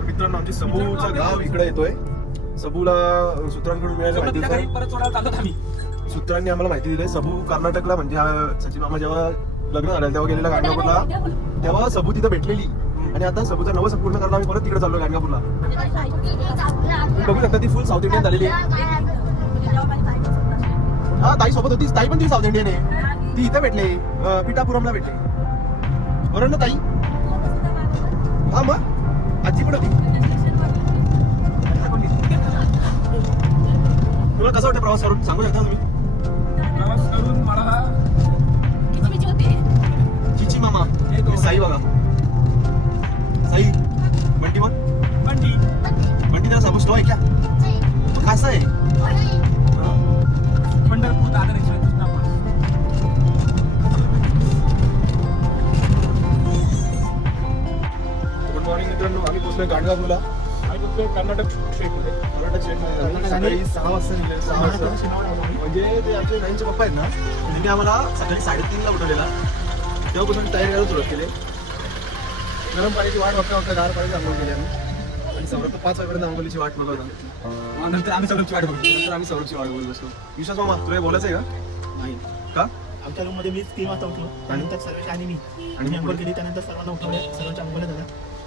मित्रांनो आमची सबूचा गाव इकडे येतोय. सबूला सूत्रांकडून मिळायला माहिती, सूत्रांनी आम्हाला माहिती दिली. सबू कर्नाटकला म्हणजे सचिन मामा जेव्हा लग्न झालं तेव्हा गेलेला गाणगापूरला, तेव्हा सबू तिथं भेटलेली आणि आता सबूचा नवस पूर्ण करायला आम्ही परत तिकडे चाललो गाणगापूरला. बघू शकता ती फुल साऊथ इंडियन झालेली आहे. हा ताई सोबत होती, ताई पण ती साऊथ इंडियन आहे. ती इथं भेटले पिठापुरमला भेटले बरोबर ना ताई? हा मग आजी पण होती. तुला कसं वाटतं प्रवास करून सांगू शकता तुम्ही? प्रवास करून मला चिची मामा साई बघा, साई बंटी मग बंटी तेरा सब स्टॉ है क्या? तो कैसा है? Pandharpur Dadar express good morning मित्रांनो, आम्ही पोहोचलोय गाणगापूरला. कर्नाटक स्टेटमध्ये. कर्नाटक स्टेटमध्ये सकाळी 6 वाजता निघले. 6 वाजता म्हणजे ते आमचे नाईनचे पप्पा आहेत ना, त्यांनी आम्हाला सकाळी 3:30ला उठवलेला. तेव्हापासून तयारी करायला सुरुवात केली. गरम पाण्याची वाट बघता बघता गार पाण्याची आंघोळ केली आम्ही आणि सौरभ 5 वाजेपर्यंत आंघोळीची वाट बघत होता. नंतर आम्ही सौरभची वाट बघत बसलो. विश्वास मामा तुला बोलायचं आहे का? नाही का? आमच्या रूम मध्ये मी 3 वाजता उठलो. त्यानंतर सर्वेश आणि मी आंघोळ केली. त्यानंतर सर्वांना उठवले. सर्वांच्या आंघोळ्या झाल्या.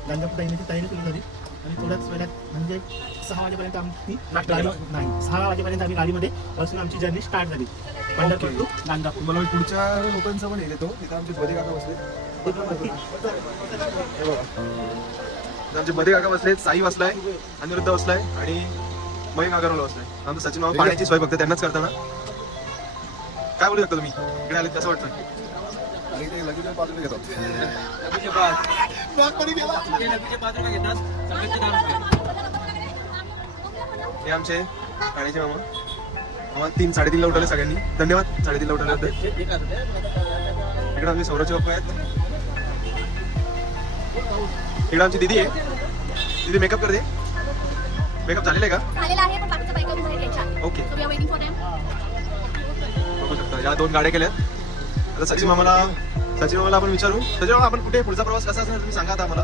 गाणगापूर जाण्याची तयारी सुरू झाली आणि थोड्याच वेळात म्हणजे 6 वाजेपर्यंत आम्ही गाडी नाही 6 वाजेपर्यंत आम्ही गाडीमध्ये बसून आमची जर्नी स्टार्ट झाली. पंढरपूर टू गाणगापूर. मला पुढच्या लोकांचा पण येतो तिथं आमचे बदे काका बसले. आमचे बदे काका बसले, साई बसलाय, अनिरुद्ध बसलाय आणि मयंक अगरवाल बसलाय. आमचं सचिन मामा पाण्याची सोय बघते त्यांनाच करताना. काय बोलू शकता तुम्ही? इकडे आले कसं वाटतं? हे आमचे पाण्याचे मामा. आम्हाला 3-3:30ला उठवले सगळ्यांनी. धन्यवाद 3:30ला उठवले. इकडे आमचे सौरभचे पप्पा आहेत. इकडे आमची दीदी आहे. दीदी मेकअप करते. मेकअप झालेला आहे का? झालेला आहे पण बाकीच्या बायका उभ्या आहेत याच्या. Okay. So we are waiting for them. बघू शकता या 2 गाड्या केल्यात. आता सचिन मामाला आपण विचारू. त्याच्यामुळे आपण कुठे पुढचा प्रवास कसा असणार तुम्ही सांगा आता आम्हाला.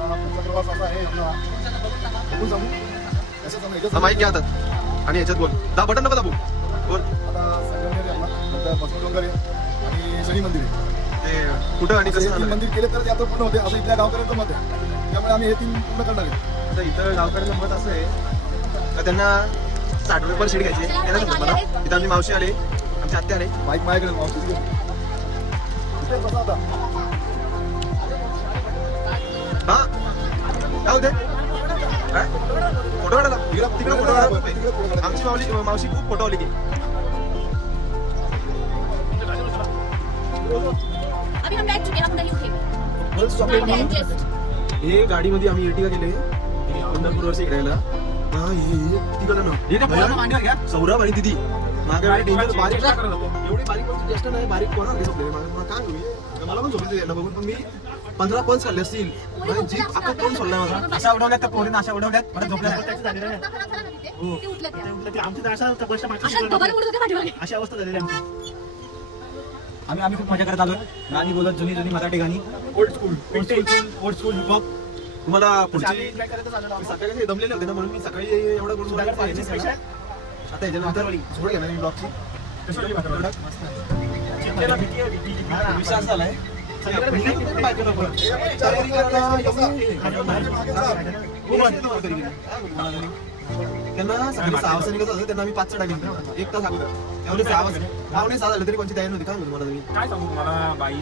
माईक घ्या हातात आणि याच्यात बोल. बटन नको दाबू. बोल. शनी मंदिर ते कुठं आणि कसं झालं? मंदिर केले तर यात्रा पूर्ण होते असं इथल्या गावकऱ्यांचं मत आहे. त्यामुळे आम्ही हे 3 पूर्ण करणार आहे. आता इथं गावकऱ्यांचं मत असं आहे का त्यांना 60 रुपये पर सीट घ्यायची. त्यांना समजत मला. इथं आमची मावशी आले, आमची आत्या आले. बाईक माझ्याकडे मावशी बसा आता. हा काय होते काय फोटो काढायला तिकडे फोटो काढायला बोलतोय. आमची मावशी खूप फोटो आली की. अभी हम बैठ चुके हैं, हम नहीं उठे. हे गाडीमध्ये आम्ही एर्टिगा गेले पंढरपूर वर्षी इकडेला. हा हे तिकडं सौरभ आणि दिदी मागे डेंजर बारीक एवढी बारीक पण जास्त नाही. बारीक कोणा झोपले काय तुम्ही? मला पण झोपले यायला बघून पण मी 15 पंच खाल्ले असतील. जीप अख्खा तोंड सोडलाय माझा. अशा उडवल्यात त्या पोरीनं अशा उडवल्यात परत झोपल्या. ते उठले त्या. आमची अशा प्रश्न अशा डबल उडत होते पाठीमागे. अशी अवस्था झालेली आमची. आम्ही खूप मजा करत आलोय. गाणी बोलत जुनी मराठी गाणी. Old school heap hop. तुम्हाला पुढची सकाळी दमलेले होते ना म्हणून मी सकाळी एवढं करून आता याच्यानंतर झोड घेणार मी ब्लॉगची. विश्वास झालाय त्यांना सकाळी 6 वाजता निघत होतं. त्यांना आम्ही 5चा टाइमिंग 1 तास अगोदर. त्यामुळे 6 वाजता 5:45 झाले तरी कोणती तयारी नव्हती. काय म्हणतो मला तुम्ही? काय सांगू मला बाई.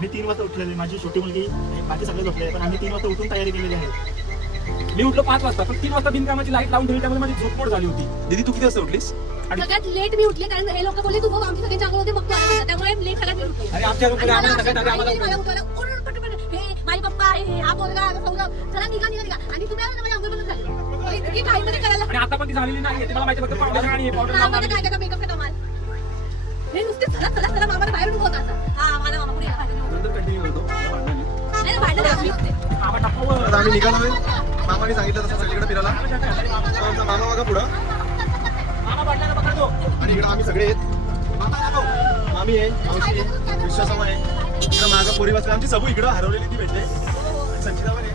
मी 3 वाजता उठलेली. माझी छोटी मुलगी बाकी सगळे झोपले पण आम्ही 3 वाजता उठून तयारी केलेली आहे. मी उठलो 5 वाजता पण 3 वाजता बिनकामाची लाईट लावून ठेवली त्यामुळे माझी झोपमोड झाली होती. दीदी तू किती वाजता उठलीस? सगळ्यात लेट मी उठले कारण हे लोक बोलले तू बघ आमची सगळ्यांची आंघोळ होते मग तू आला. त्यामुळे लेट सगळ्यात मी उठले. अरे आमच्या रूममध्ये आम्हाला सगळ्यात आधी आम्हाला मला उठवलं. ओरड पटपट. हे माझे पप्पा हे हा पोरगा सौरभ चला निघा. आणि तुम्ही आला ना माझी आंघोळ बंद झाली. इतकी काही मध्ये करायला आणि आता पण ती झालेली नाही. मला माहिती फक्त फाउंडेशन आणि पावडर काय काय का मेकअपचा कमाल. हे नुसते चला मामाला बाहेर उभं होता असं. हा माझा मामा पुढे गेला. नंतर कंटिन्यू करतो. नाही भांडण आम्ही होते. आता आम्ही निघालोय. मामाने सांगितलं तसं सगळीकडे फिरायला. आमचा मामा बघा पुढं आणि इकडे आम्ही सगळे आहेत. मामी आहे, मावशी आहे, विश्वास आहे. इकडं मागं पोरी बसल्या आमची सबू इकडं हरवलेली ती भेटते आणि संचिता पण आहे.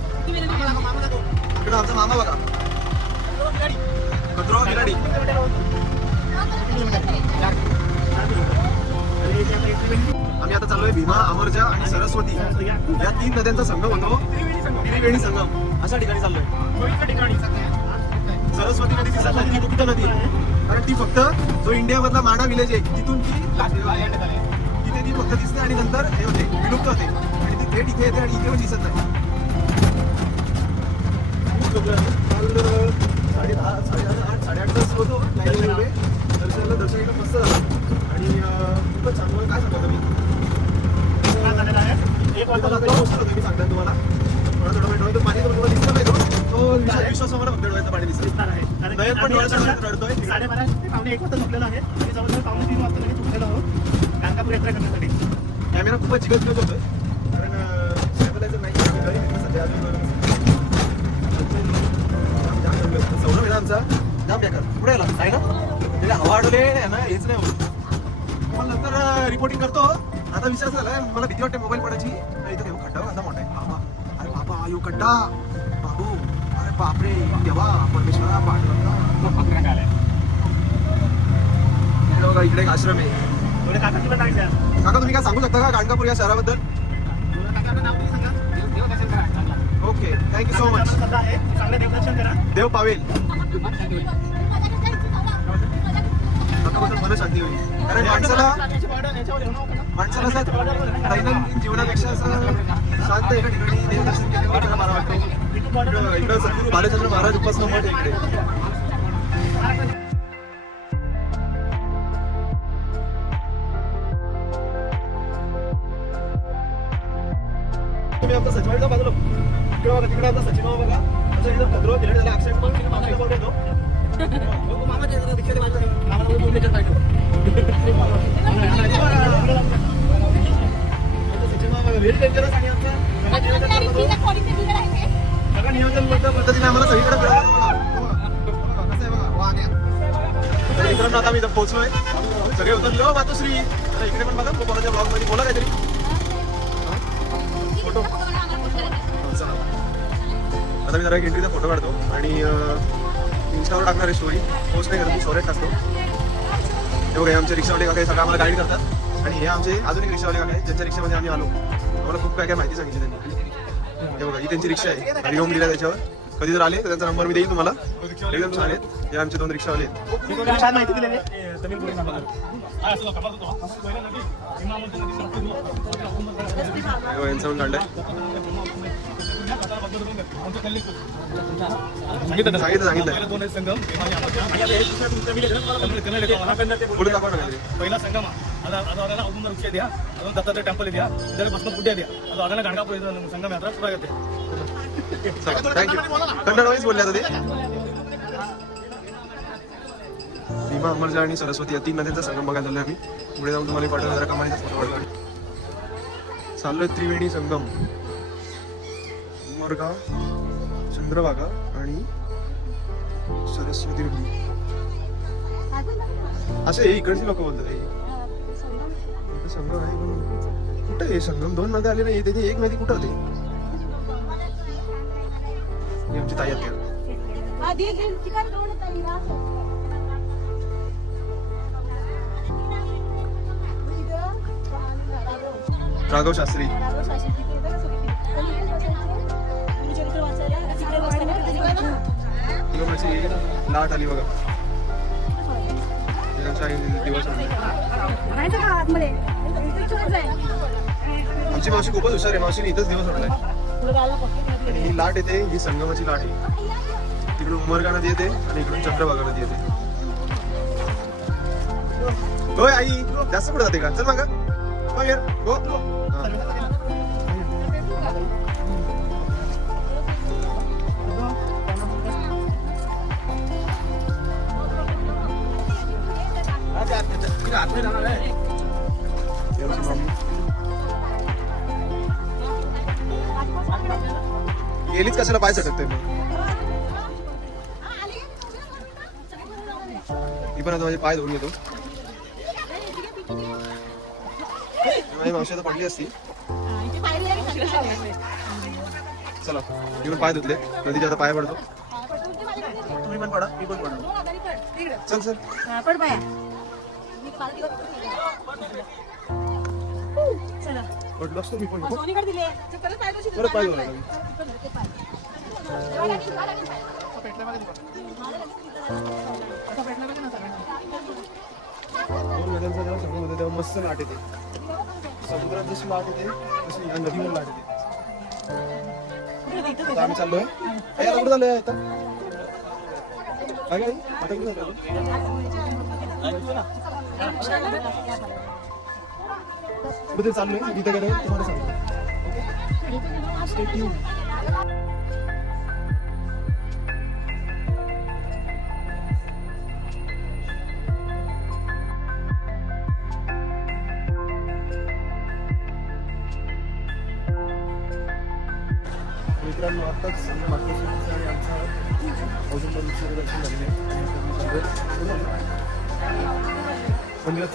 इकडं आमचा मामा बघा कद्रो बिराडी. आम्ही आता चाललोय भीमा अमरजा आणि सरस्वती या 3 नद्यांचा संगम होतो त्रिवेणी संगम अशा ठिकाणी चाललोय. सरस्वती नदी दिसत नाही ती गुप्त नदी आहे. कारण ती फक्त जो इंडिया मधला माडा विलेज आहे तिथून ती तिथे ती फक्त दिसते आणि नंतर हे होते विलुप्त होते आणि ती थेट इथे येते आणि इथे पण दिसत नाही. काल 10:30 8:30 8:30 होतो लाईव्ह दर्शन एकदम मस्त झालं आणि खूपच छान. काय सांगतो मी मी सांगतो तुम्हाला थोडं डोळ्याचं पाणी तुम्हाला दिसलं नाही तो विश्वासावर फक्त डोळ्याचं पाणी दिसतं. नयन पण डोळ्याचं रडतोय. 12:30 ते पावणे 1 वाजता झोपलेलो आहे आणि जवळजवळ पावणे 3 वाजता लगेच उठलेलो आहोत गाणगापूर यात्रा करण्यासाठी. कॅमेरा खूपच चिकट होतोय कारण स्टॅबिलायझर नाही घरी सध्या अजून सौरभ आहे ना आमचा जाम बेकार पुढे आला आहे ना त्याला हवा अडवले ना हेच नाही होत. मग नंतर रिपोर्टिंग करतो. आता विचार झालाय मला भीती वाटते मोबाईल पडायची इथं घेऊ खड्डा आता मोठा आहे बाबा. अरे बाबा यो खड्डा बाबू अरे बापरे देवा परमेश्वरा इकडे एक आश्रम आहे. थोडे काकांची पण टाकल्या. काका तुम्ही काय सांगू शकता का गाणगापूर या शहराबद्दल? काकांचं नाव तरी सांगा. देवदर्शन करा. Okay thank you so much. श्रद्धा आहे चांगलं देवदर्शन करा. देव पावेल आतापासून मन शांती होईल. कारण माणसाला दैनंदिन जीवनापेक्षा असं शांत एका ठिकाणी देवदर्शन केल्यावर मला वाटतं इकडं सद्गुरू बालचंद्र महाराज उपासना मठ इकडे. तुम्ही आमचा सचिवांचा बाजूला इकडे बघा तिकडे आमचा सचिन बाबा बघा असं एकदम भद्रो दिलेला झाला अक्षय पण मामाला बोलतो येतो मामाच्या रिक्षाने माझ्या मामाला बोलून त्याच्यात पाहिजे सचिन बाबा व्हेरी डेंजरस आणि आमचा सगळं नियोजनबद्ध पद्धतीने आम्हाला सगळीकडे फिरवलं. कसं आहे बघा वा तर मित्रांनो आता मी इथं पोहोचलोय सगळे उतरले हो मातोश्री. आता इकडे पण बघा कोकणाच्या ब्लॉग मध्ये बोला काहीतरी फोटो. आता मी जरा एक एंट्रीचा फोटो काढतो आणि इंस्टावर टाकणार आहे स्टोरी पोस्ट नाही करतो स्टोरेज टाकतो. हे बघा आमचे रिक्षावाले काका सगळं आम्हाला गाईड करतात आणि हे आमचे अजून एक रिक्षावाले काका आहेत ज्यांच्या रिक्षामध्ये आम्ही आलो. आम्हाला खूप काय काय माहिती सांगितली त्यांनी. हे बघा ही त्यांची रिक्षा आहे हरिओम दिला त्याच्यावर कधी जर आले तर त्यांचा नंबर मी देईन तुम्हाला. एकदम छान आहेत हे आमचे 2 रिक्षावाले आहेत. छान माहिती दिलेली आहे. यांचं पण काढलंय पुढे दाखवा ना काहीतरी. पहिला संगम आता अजून वृक्ष द्या अजून दत्ताचं टेम्पल द्या त्याला भस्म कुठे द्या आता अजून गाणगापूर संगम यात्रा सुरू करते. थँक्यू कन्नडमध्येच बोलले आता ते. भीमा अमरजा आणि सरस्वती या 3 नद्यांचा संगम बघायला झाला आम्ही. पुढे जाऊन तुम्हाला पाठवला जरा कमालीचा फोटो काढला. चाललोय त्रिवेणी संगम उमरगा चंद्रभागा आणि सरस्वती नदी असे इकडची लोक बोलतात. संगम आहे कुठं आहे संगम 2 नद्या आले नाही त्याची एक नदी कुठं होते. आमची ताई आहेत राघव शास्त्री लाट आली बघा दिवस. आमची मावशी खूपच हुशार आहे मावशीने इथंच दिवस सोडलाय आणि ही लाट येते ही संगमाची लाट आहे. तिकडून उमरगा नदी येते आणि इकडून चंद्रभागा नदी येते. होय आई जास्त पुढे जाते का चल मग गो. गेलीच कशाला पाय सटकते मी पण आता माझे पाय धुवून येतो. मावशी आता पडली असती पायरी आहे, सगळं आहे. चला मी पाय धुतले, नदीच्या आता पाय पडतो. तुमची माझी किती आहे? तुम्ही पण पडा, मी पण पडतो. दोन आघाडी पड. तिकडे. चल चल. हा, पड बाया. मी पालखी करतो. चला. पडलोस तर मी पण पडतो. सोनीकडे दिले. ते परत पाय कशी परत पाय धुवायला ते पाय. तेव्हा लागेल, तेव्हा लागेल पाय. पेटल्या मागे आता पेटल्या मागे ना सगळ्यांना. दोन नद्यांचा जेव्हा संगम होतो तेव्हा मस्त लाट येते. समुद्रात जशी लाट येते तशी या नदीवर लाट येते. आता आम्ही चाललोय. याला कुठं चाललोय आता? काय काय? आता कुठं चाललोय? कुठे चाललोय? इथे काय तुम्हाला सांगतो. Stay tuned. मित्रांनो आताच मागच्या आणि आमचा औषध दर्शन झालेले मंदिरात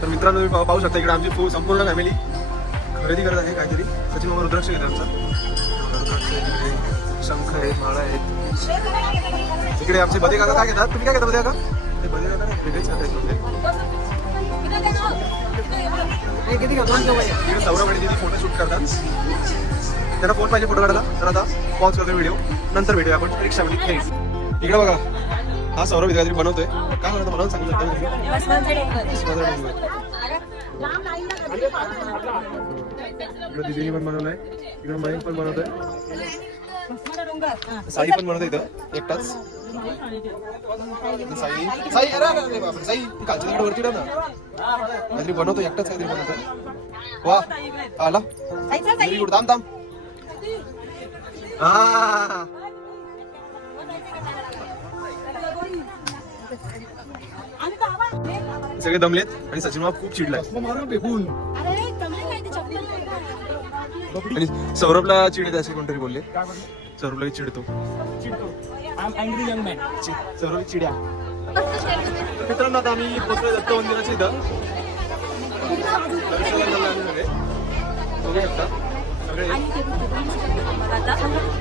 तर मित्रांनो तुम्ही पाहू शकता इकडे आमची संपूर्ण फॅमिली खरेदी करत आहे काहीतरी. सचिन मामा रुद्राक्ष घेतात आमचा. रुद्राक्ष इकडे शंख आहेत, माळा आहेत. इकडे आमचे बदे काका काय घेतात? तुम्ही काय घेता बदे काका? ते बदे काका वेगळेच आहेत. इकडे सौरभ आणि दीदी फोटो शूट करतात. त्यांना फोन पाहिजे फोटो काढायला, तर आता पॉज करतो व्हिडिओ, नंतर भेटूया आपण रिक्षामध्ये. थँक्स. इकडे बघा हा सौरभ काहीतरी बनवतोय. काय बनवतो मला सांगू शकता? इकडे दीदीने पण बनवलंय, इकडे मयंक पण बनवतोय, साई पण बनवतोय इथं एकटाच. साई साई अरे अरे बापरे, साई ती कालच्या तिकडे वरती ना काहीतरी बनवतो, एकटाच काहीतरी बनवतोय. वा आला व्हेरी गुड. थांब थांब. हा सगळे दमलेत आणि सचिन बाबा खूप चिडलाय आणि सौरभला चिडते असे कोणतरी बोलले. सौरभला चिडतो. सौरभ चिड्या. मित्रांनो आता आम्ही पोहोचलो दत्त मंदिराच्या इथं. बघू शकता सगळे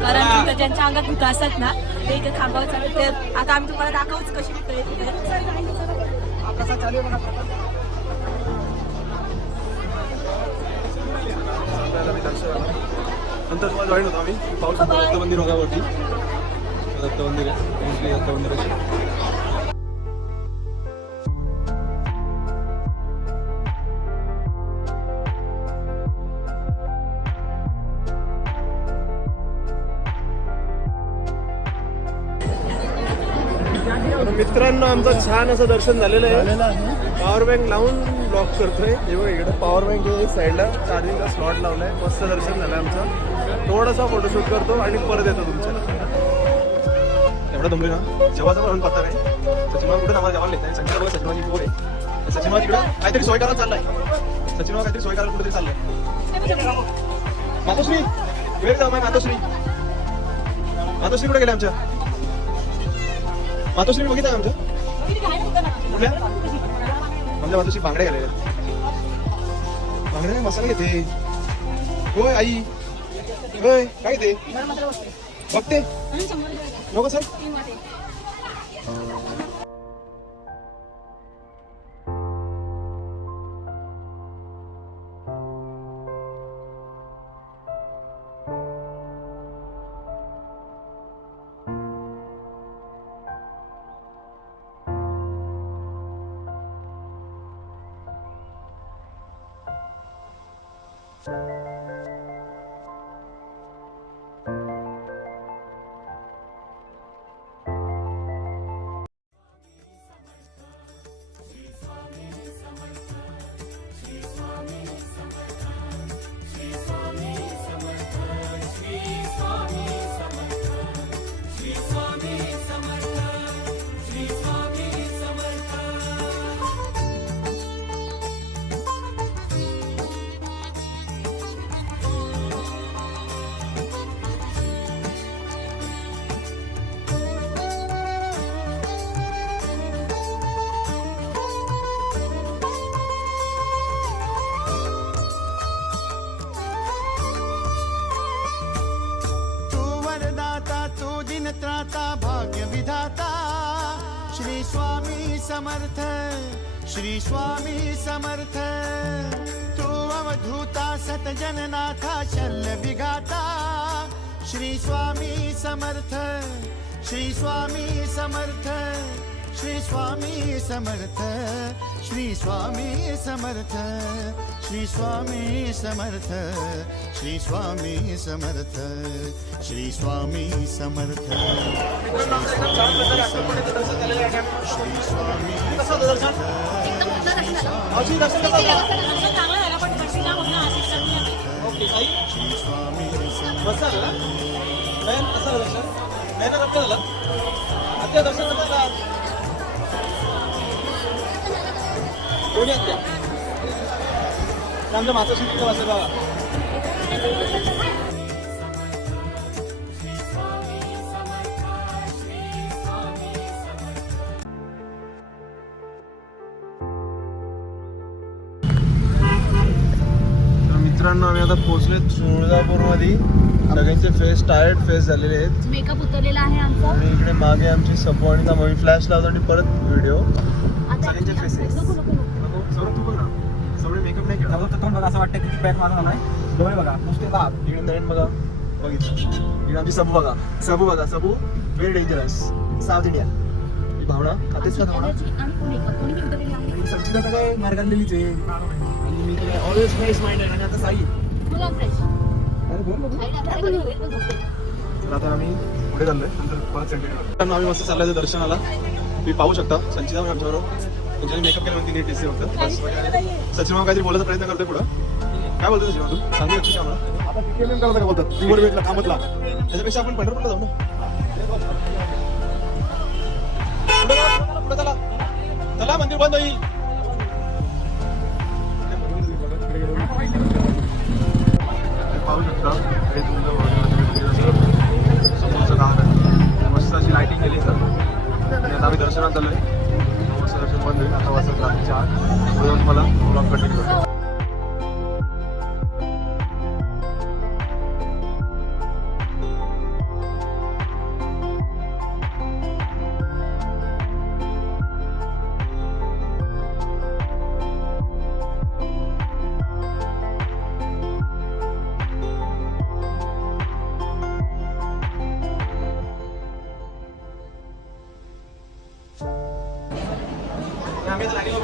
कारण ज्यांच्या अंगात भूत असतात ना ते इथे थांबावं चालू. तर आता आम्ही तुम्हाला दाखवूच कशी नंतर तुम्हाला जॉईन होतो आम्ही. पाहू शकतो दत्त मंदिर होण्यावरती. दत्त मंदिर आहे, दत्त मंदिराची. मित्रांनो आमचं छान असं दर्शन झालेलं आहे. पॉवर बँक लावून ब्लॉक करतोय. हे बघ इकडे पॉवर बँक साईडला चार्जिंगचा स्लॉट लावलाय. मस्त दर्शन झालं आमचं. थोडासा फोटोशूट करतो आणि परत येतो तुमच्या. एवढं दमले ना जेव्हाचा म्हणून पत्ता नाही. सचिन कुठे आम्हाला जेव्हा लिहित संख्या बघा सचिनची पोर आहे. सचिन तिकडे काहीतरी सोय करायला चाललाय. सचिन काहीतरी सोय करायला कुठेतरी चाललंय. मातोश्री वेळ जाऊ मातोश्री. मातोश्री कुठे गेले आमच्या? मातोश्री बघितलं आमच्या कुठल्या आमच्या मातोश्री बांगड्या गेलेल्या. बांगड्या मसाला घेते. होय आई होय काय ते बघते नको सर. समर्थ श्री स्वामी समर्थ तू अवधूता सतजननाथा शल्य विघाता श्री स्वामी समर्थ श्री स्वामी समर्थ श्री स्वामी समर्थ श्री स्वामी समर्थ श्री स्वामी समर्थ श्री स्वामी समर्थ श्री स्वामी समर्थ श्री स्वामी कसं होतं दर्शन? एकदम मस्त दर्शन झालं. मावशी दर्शन कसं ते होतं? दर्शन चांगलं झालं, पण दर्शनला होणं आशिष करणे आहे. ओके ताई श्री स्वामी समर्थ मस्त झालं ना? नयन कसं झालं दर्शन? नयन रक्त झालं? आत्या दर्शन कसं झालं? कोणी आत्या? आमच्या माता शिकलं वाचलं बाबा. तर मित्रांनो आम्ही आता पोहोचले तुळजापूरमध्ये. सगळ्यांचे फेस टायर्ड फेस झालेले आहेत मेकअप उतरलेला आहे आमचा. आणि इकडे मागे आमची सपो आणि मम्मी फ्लॅश लावतो आणि परत व्हिडिओ. आता सगळ्यांचे faces. नको नको नको. सौरभ तू बघ ना, सगळे मेकअप नाही केला. समोरचं तोंड बघा, असं वाटतं किती पॅक मारून आलाय. डोळे बघा नुसते दाब. इकडे नयन बघा, बघितलं. इकडे आमची सबू बघा, सबू व्हेरी डेंजरस साऊथ इंडियन. ही भावना खातेच का भावना? आणि कोणी कोणी उतरलेली आहे. संचिता तर काय मार्गांलेलीच आहे आणि मी तुला ऑलवेज फ्रेश माइंड आहे. आणि आता साई तुला फ्रेश. अरे बोल बघू. तर आता आम्ही पुढे चाललोय, नंतर परत सेंटर आम्ही मस्त चाललोय दर्शनाला. तुम्ही पाहू शकता संचिता मी आमच्याबरोबर त्यांच्याने मेकअप केला म्हणून नीट दिसते फक्त. सचिन काहीतरी बोलायचा प्रयत्न करतोय पुढं. काय बोलतो सचिन तू? सांगू शकतो आम्हाला. आता PKM करायचं का बोलतात निवड वेटला कामतला त्याच्यापेक्षा आपण पंढरपूरला जाऊ ना. पुढे चला, चला मंदिर बंद होईल. पाहू शकता हे समोरचं गाव आहे. मस्त अशी लाइटिंग केली सर. आणि आता आम्ही दर्शनात चाललोय. मस्त दर्शन बंद होईल आता वाजता रात्री 4. पुढे तुम्हाला ब्लॉग कंटिन्यू करतो. आम्ही आता लागलो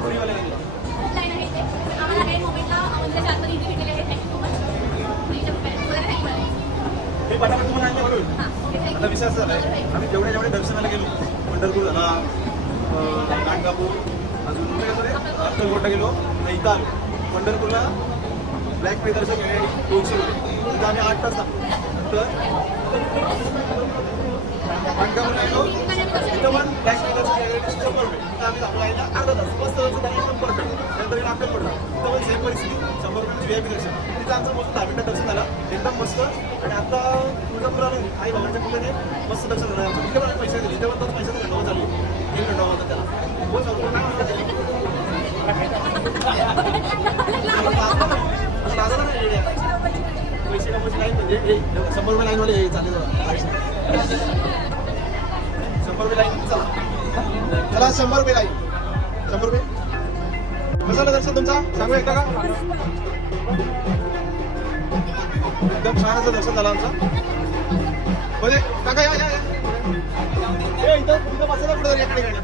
पुरीवाले लागलो. खूप लाईन आहे इथे. आम्हाला हे मोमेंटला म्हणजे आतमध्ये इथे भेटलेले आहे. Thank you so much. पुढीच्या पुढे थँक्यू आहे. हे पटापट तुम्हाला आणले म्हणून. हां ओके आता थँक्यू. विषय असा झालाय, आम्ही जेवढे दर्शनाला गेलो पंढरपूर झाला, गाणगापूर, अजून कुठे गेलो रे, अक्कलकोटला गेलो, इथं आलो पंढरपूरला. ब्लॅक पे दर्शन घेण्यासाठी 200 रुपये. तिथं आम्ही 8 तास थांबलो. नंतर गाणगापूरला गेलो, तिथं पण ब्लॅक पे दर्शन घेण्यासाठी 100 रुपये. तिथं आम्ही थांबलो यायला अर्धा तास. मस्त दर्शन झालं, एकदम परफेक्ट. नंतर अक्कलकोटला तिथं पण सेम परिस्थिती, 100 रुपये VIP दर्शन. तिथं आमचं मस्त 10 मिनिटं दर्शन झालं, एकदम मस्त. आणि आता तुळजापूरला आई बाबांच्या पुढे मस्त दर्शन झालं आमचं. तिथे पण पैसे दिले, तिथे पण तोच पैशाचा गंडवा चालू आहे. 3 गंडवा होता त्याला. बोल सर, कोण नाही म्हणत त्याला? लाजला नाही येड्या. पैसे कमवायची लाईन म्हणजे 100 रुपये लाईनवाले चालले जरा 100 रुपये लाईन चला चला 100 रुपये लाईन 100 रुपये. कसं झालं दर्शन तुमचा? सांगू एकदा का? एकदम छान असं दर्शन झालं आमचं. म्हणजे काका या या या. इथं बसायला पुढे इकडे गाडी.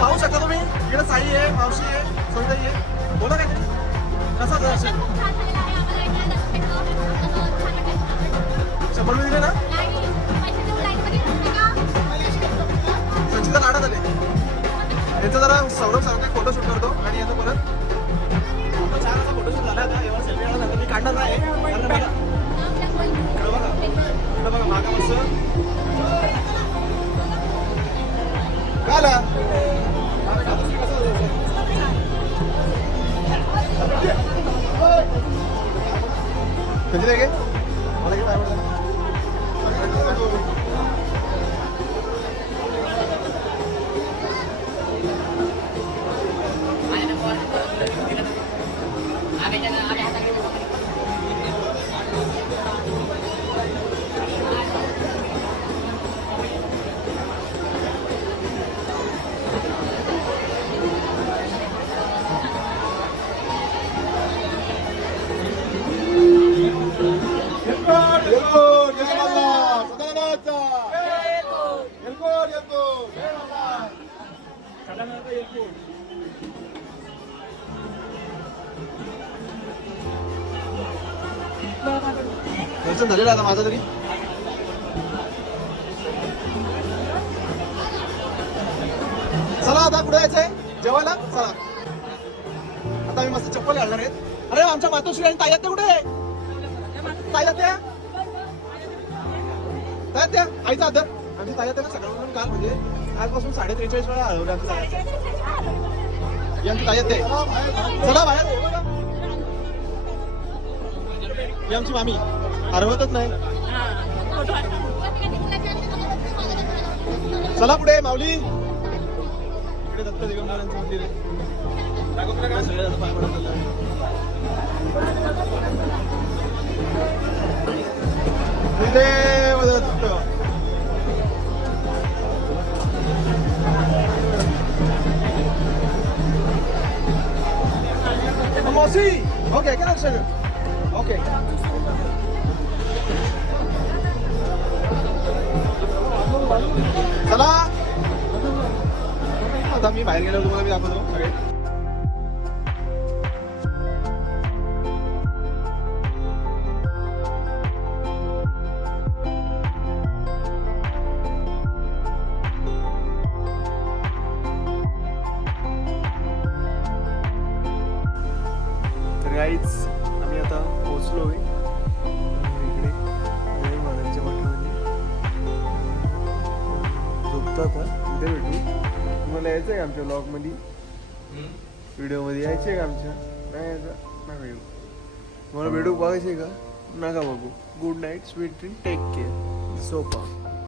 पाहू शकता तुम्ही इकडे साई आहे, मावशी आहे, सौंदर्य आहे. बोला काय कसं दर्शन? खूप छान झालेलं आहे. आम्हाला इथे दर्शन भेटलं. असं छान वाटलं. 100 रुपये दिले ना? लाईन पैसे देऊन लाईनमध्ये थांबले का? संचिता नाडा झाले. याचा जरा सौरभ सांगते फोटोशूट करतो आणि याचा परत छान असा फोटोशूट झाला आता. एवढा सेल्फी आला मी काढणार नाही कारण मला इकडं बघा, इकडं बघा मागा मस्त काय आला? कधी गे मला किती आवडलं. दर्शन झालेलं आता माझं तरी. चला आता कुठे जायचंय जेवायला चला. आता आम्ही मस्त चप्पल घालणार आहेत. अरे आमच्या मातोश्री आणि ताई कुठे आहे? ताई त्या आईचा आदर आमची ताई ना सगळं काल म्हणजे कालपासून 43 वेळा हरवले आमच्या आमची ताई आहे. चला बाहेर. ही आमची मामी हरवतच नाही. चला पुढे माऊली. इकडे दत्त दिगंबरांचं मंदिर आहे. सगळे जण पाय पडत होते. देव दत्त. मावशी ओके काय लक्ष ओके. चला आता मी बाहेर गेलो तुम्हाला मी दाखवतो सगळे. तर गाईच आम्ही आता पोहोचलोय इकडे महाराजांच्या मठामध्ये. झोपतो आता. उद्या भेटू. तुम्हाला यायचं आहे आमच्या ब्लॉगमध्ये व्हिडिओमध्ये यायचे का आमच्या? नाही यायचं नाही भेटू. तुम्हाला व्हिडिओ बघायचे का? नका बघू. Good night sweet dream take care. सोपा.